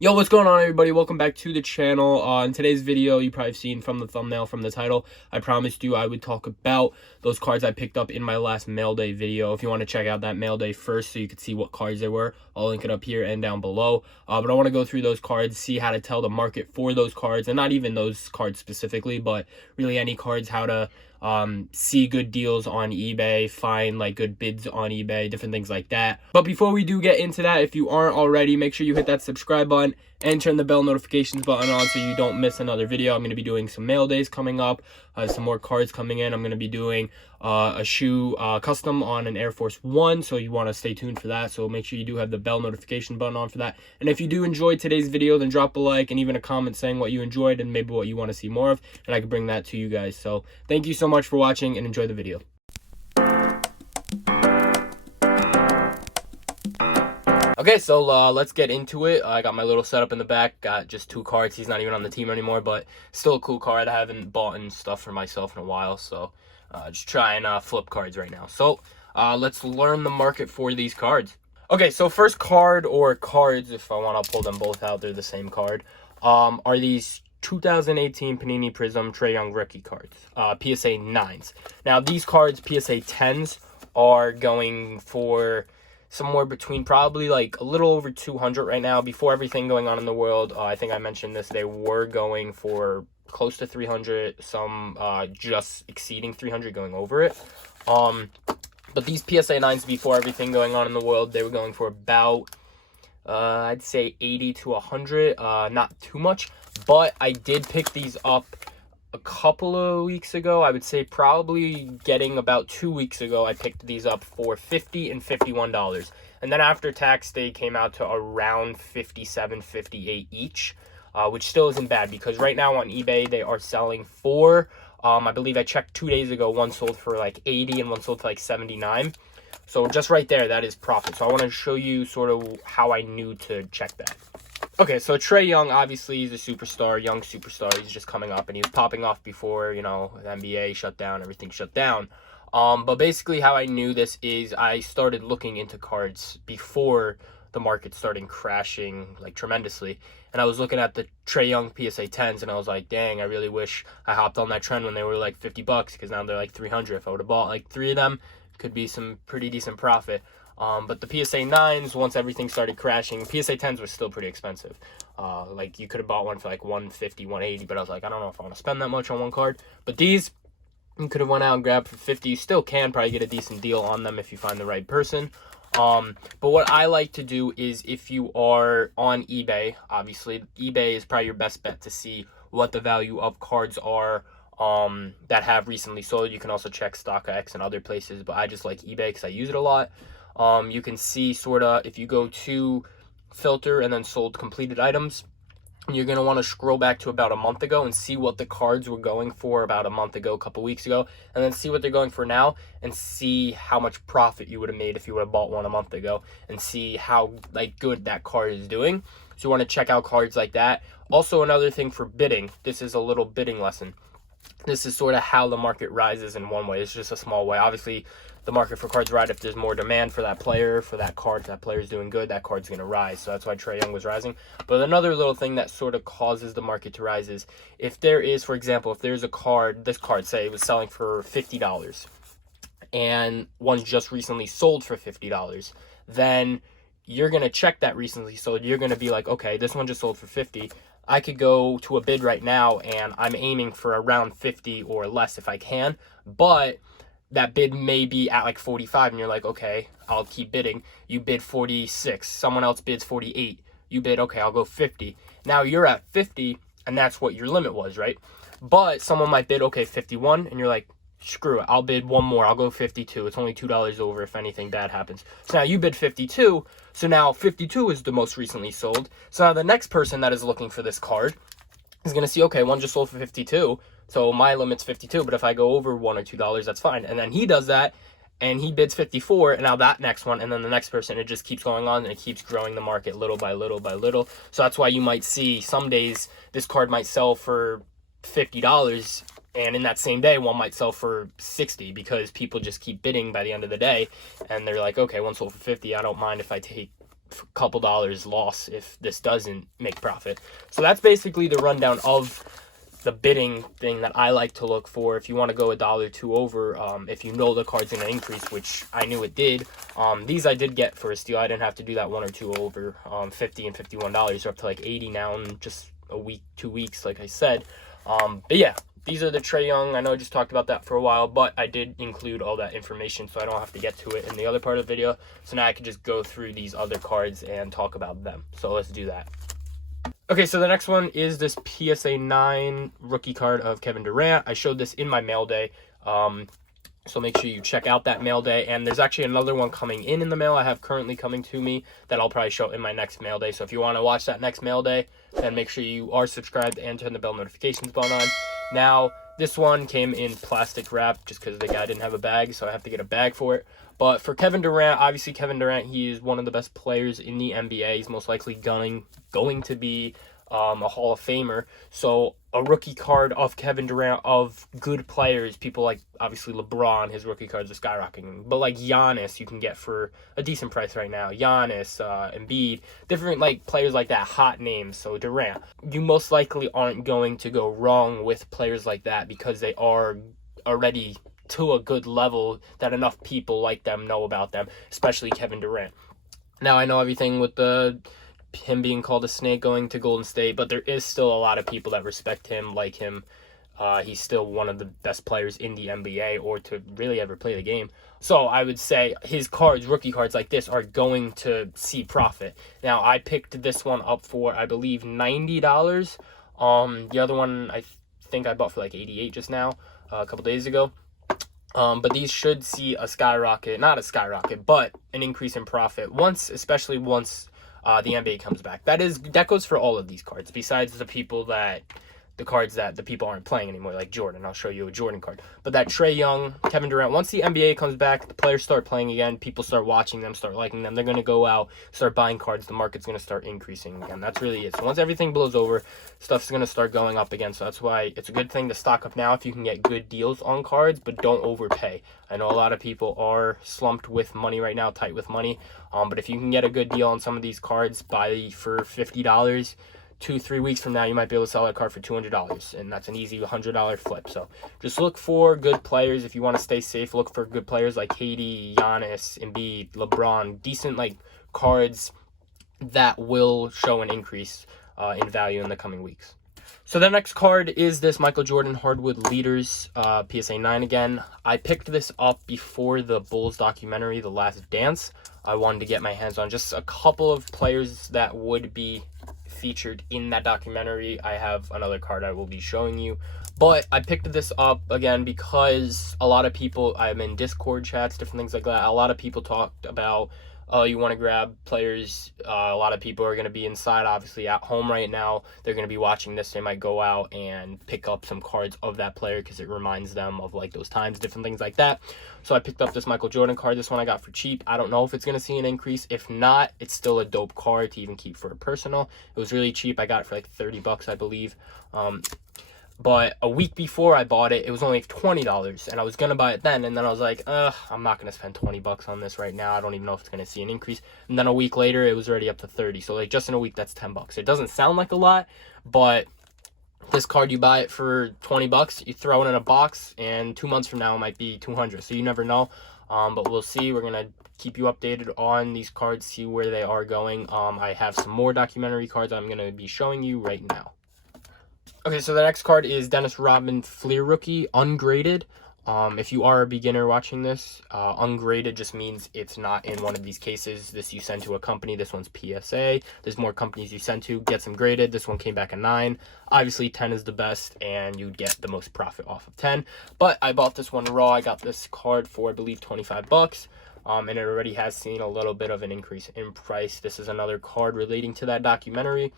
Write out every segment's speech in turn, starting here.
Yo, what's going on, everybody? Welcome back to the channel. In today's video, you probably seen from the thumbnail, from the title, I promised you I would talk about those cards I picked up in my last mail day video. If you want to check out that mail day first so you could see what cards there were, I'll link it up here and down below. But I want to go through those cards, see how to tell the market for those cards, and not even those cards specifically, but really any cards, how to see good deals on eBay, find like good bids on eBay, different things like that. But before we do get into that, if you aren't already, make sure you hit that subscribe button and turn the bell notifications button on so you don't miss another video. I'm going to be doing some mail days coming up, some more cards coming in. I'm going to be doing a shoe custom on an Air Force One, so you want to stay tuned for that. So make sure you do have the bell notification button on for that. And if you do enjoy today's video, then drop a like and even a comment saying what you enjoyed and maybe what you want to see more of, and I can bring that to you guys. So thank you so much for watching and enjoy the video. Okay, so let's get into it. I got my little setup in the back. Got just two cards. He's not even on the team anymore, but still a cool card. I haven't bought and stuff for myself in a while, so just trying flip cards right now. So let's learn the market for these cards. Okay, so first card, or cards, if I want to pull them both out, they're the same card, are these 2018 Panini Prism Trae Young rookie cards, PSA 9s. Now, these cards, PSA 10s, are going for somewhere between probably like a little over 200 right now. Before everything going on in the world, I think I mentioned this, they were going for close to 300, some just exceeding 300, going over it. But these PSA 9s, before everything going on in the world, they were going for about I'd say 80 to 100, not too much, but I did pick these up a couple of weeks ago. I would say probably getting about 2 weeks ago, I picked these up for $50 and $51. And then after tax, they came out to around $57, $58 each, which still isn't bad, because right now on eBay, they are selling for, I believe I checked 2 days ago, one sold for like 80 and one sold for like 79. So just right there, that is profit. So I want to show you sort of how I knew to check that. Okay, so Trae Young, obviously, he's a superstar, young superstar. He's just coming up, and he was popping off before, you know, the NBA shut down, everything shut down. But basically how I knew this is I started looking into cards before the market started crashing, like, tremendously. And I was looking at the Trae Young PSA 10s, and I was like, dang, I really wish I hopped on that trend when they were like $50, because now they're like 300. If I would have bought like 3 of them, could be some pretty decent profit. But the PSA 9s, once everything started crashing, PSA 10s were still pretty expensive. Like, you could have bought one for like 150, 180, but I was like, I don't know if I want to spend that much on one card. But these, you could have went out and grabbed for 50. You still can probably get a decent deal on them if you find the right person. But what I like to do is, if you are on eBay, obviously, eBay is probably your best bet to see what the value of cards are that have recently sold. You can also check StockX and other places, but I just like eBay because I use it a lot. You can see sort of, if you go to filter and then sold completed items, you're going to want to scroll back to about a month ago and see what the cards were going for about a month ago, a couple weeks ago, and then see what they're going for now, and see how much profit you would have made if you would have bought one a month ago, and see how like good that card is doing. So you want to check out cards like that. Also, another thing for bidding, this is a little bidding lesson. This is sort of how the market rises in one way. It's just a small way. Obviously, the market for cards rise if there's more demand for that player, for that card. If that player is doing good, that card's going to rise. So that's why Trae Young was rising. But another little thing that sort of causes the market to rise is if there is, for example, if there's a card, this card, say, it was selling for $50, and one just recently sold for $50, then you're going to check that recently sold. You're going to be like, okay, this one just sold for 50. I could go to a bid right now, and I'm aiming for around 50 or less if I can, but that bid may be at like 45, and you're like, okay, I'll keep bidding. You bid 46, someone else bids 48, you bid, okay, I'll go 50. Now you're at 50, and that's what your limit was, right? But someone might bid, okay, 51, and you're like, screw it, I'll bid one more, I'll go 52. It's only $2 over if anything bad happens. So now you bid 52, so now 52 is the most recently sold. So now the next person that is looking for this card is going to see, okay, one just sold for 52, so my limit's 52, but if I go over $1 or $2, that's fine. And then he does that, and he bids 54, and now that next one, and then the next person, it just keeps going on, and it keeps growing the market little by little by little. So that's why you might see some days this card might sell for $50, and in that same day, one might sell for 60, because people just keep bidding by the end of the day, and they're like, okay, one sold for 50, I don't mind if I take couple dollars loss if this doesn't make profit. So that's basically the rundown of the bidding thing that I like to look for. If you want to go $1 over, if you know the card's going to increase, which I knew it did. These I did get for a steal. I didn't have to do that 1 or 2 over. $50 and $51 are up to like 80 now in just a week, 2 weeks, like I said. But yeah, these are the Trae Young. I know I just talked about that for a while, but I did include all that information so I don't have to get to it in the other part of the video. So now I can just go through these other cards and talk about them. So let's do that. Okay, so the next one is this PSA 9 rookie card of Kevin Durant. I showed this in my mail day, so make sure you check out that mail day. And there's actually another one coming in the mail I have currently coming to me that I'll probably show in my next mail day. So if you want to watch that next mail day, then make sure you are subscribed and turn the bell notifications button on. Now, this one came in plastic wrap just because the guy didn't have a bag, so I have to get a bag for it. But for Kevin Durant, obviously Kevin Durant, he is one of the best players in the NBA. He's most likely going to be a Hall of Famer. So a rookie card of Kevin Durant of good players, people like obviously LeBron, his rookie cards are skyrocketing. But like Giannis, you can get for a decent price right now. Giannis, Embiid, different like players like that, hot names. So Durant, you most likely aren't going to go wrong with players like that because they are already to a good level that enough people like them know about them, especially Kevin Durant. Now, I know everything with him being called a snake going to Golden State, but there is still a lot of people that respect him, like him. He's still one of the best players in the NBA or to really ever play the game. So I would say his cards, rookie cards like this, are going to see profit. Now, I picked this one up for, I believe, $90. The other one I think I bought for like $88 just now, a couple days ago. But these should see a skyrocket, not a skyrocket, but an increase in profit especially once the NBA comes back. That goes for all of these cards, besides the cards that the people aren't playing anymore, like Jordan. I'll show you a Jordan card. But that Trae Young, Kevin Durant, once the NBA comes back, the players start playing again, people start watching them, start liking them, they're going to go out, start buying cards, the market's going to start increasing again. That's really it. So once everything blows over, stuff's going to start going up again. So that's why it's a good thing to stock up now if you can get good deals on cards, but don't overpay. I know a lot of people are slumped with money right now, tight with money. But if you can get a good deal on some of these cards, buy for $50, 2-3 weeks from now, you might be able to sell that card for $200, and that's an easy $100 flip. So just look for good players. If you want to stay safe, look for good players like KD, Giannis, Embiid, LeBron, decent like cards that will show an increase in value in the coming weeks. So the next card is this Michael Jordan Hardwood Leaders PSA 9 again. I picked this up before the Bulls documentary, The Last Dance. I wanted to get my hands on just a couple of players that would be featured in that documentary. I have another card I will be showing you, but I picked this up again because a lot of people, I'm in Discord chats, different things like that, a lot of people talked about you want to grab players. A lot of people are going to be inside, obviously at home right now. They're going to be watching this. They might go out and pick up some cards of that player because it reminds them of like those times, different things like that. So I picked up this Michael Jordan card. This one I got for cheap. I don't know if it's going to see an increase. If not, it's still a dope card to even keep for a personal. It was really cheap. I got it for like $30, I believe. But a week before I bought it, it was only $20, and I was going to buy it then, and then I was like, I'm not going to spend $20 on this right now. I don't even know if it's going to see an increase. And then a week later, it was already up to $30. So like just in a week, that's $10. It doesn't sound like a lot, but this card, you buy it for $20, you throw it in a box, and 2 months from now, it might be $200. So you never know. But we'll see. We're going to keep you updated on these cards, see where they are going. I have some more documentary cards I'm going to be showing you right now. Okay, so the next card is Dennis Rodman Fleer Rookie, ungraded. If you are a beginner watching this, ungraded just means it's not in one of these cases. This you send to a company. This one's PSA. There's more companies you send to, gets them graded. This one came back a 9. Obviously, 10 is the best, and you'd get the most profit off of 10. But I bought this one raw. I got this card for, I believe, $25. And it already has seen a little bit of an increase in price. This is another card relating to that documentary.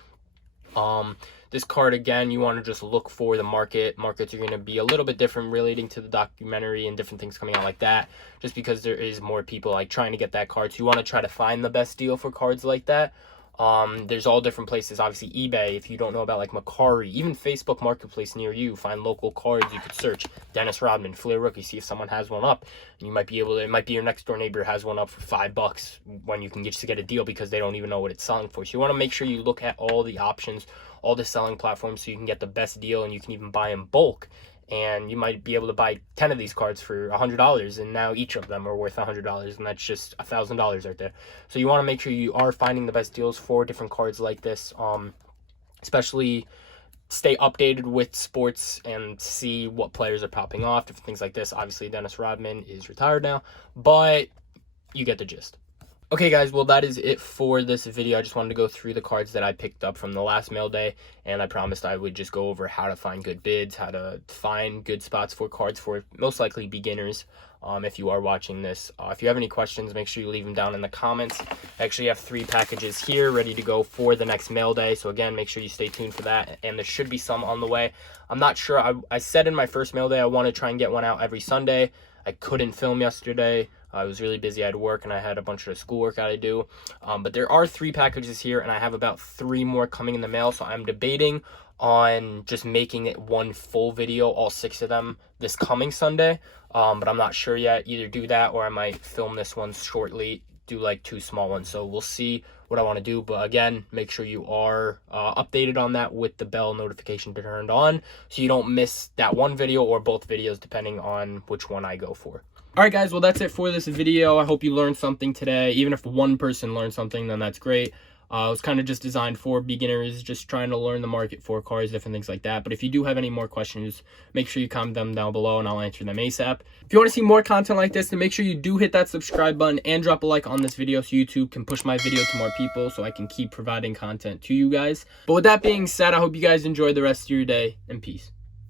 This card, again, you want to just look for the market. Markets are going to be a little bit different relating to the documentary and different things coming out like that, just because there is more people like trying to get that card. So you want to try to find the best deal for cards like that. There's all different places. Obviously, eBay, if you don't know about like Macari, even Facebook Marketplace near you, find local cards. You could search Dennis Rodman, Flair rookie, see if someone has one up. And you might be able to, it might be your next door neighbor has one up for $5 when you can just get a deal because they don't even know what it's selling for. So you want to make sure you look at all the options, all the selling platforms so you can get the best deal, and you can even buy in bulk. And you might be able to buy 10 of these cards for $100, and now each of them are worth $100, and that's just $1,000 right there. So you want to make sure you are finding the best deals for different cards like this, especially stay updated with sports and see what players are popping off, different things like this. Obviously, Dennis Rodman is retired now, but you get the gist. Okay, guys, well, that is it for this video. I just wanted to go through the cards that I picked up from the last mail day, and I promised I would just go over how to find good bids, how to find good spots for cards for most likely beginners. If you are watching this, if you have any questions, make sure you leave them down in the comments. I actually have 3 packages here ready to go for the next mail day, so again, make sure you stay tuned for that, and there should be some on the way. I'm not sure. I said in my first mail day I want to try and get one out every Sunday. I couldn't film yesterday. I was really busy. I had work and I had a bunch of schoolwork I had to do. But there are 3 packages here, and I have about 3 more coming in the mail. So I'm debating on just making it one full video, all 6 of them, this coming Sunday. But I'm not sure yet. Either do that or I might film this one shortly, do like 2 small ones. So we'll see what I want to do. But again, make sure you are updated on that with the bell notification turned on so you don't miss that one video or both videos depending on which one I go for. Alright guys, well that's it for this video. I hope you learned something today. Even if one person learned something, then that's great. It was kind of just designed for beginners, just trying to learn the market for cards, different things like that. But if you do have any more questions, make sure you comment them down below and I'll answer them ASAP. If you want to see more content like this, then make sure you do hit that subscribe button and drop a like on this video so YouTube can push my video to more people so I can keep providing content to you guys. But with that being said, I hope you guys enjoy the rest of your day, and peace.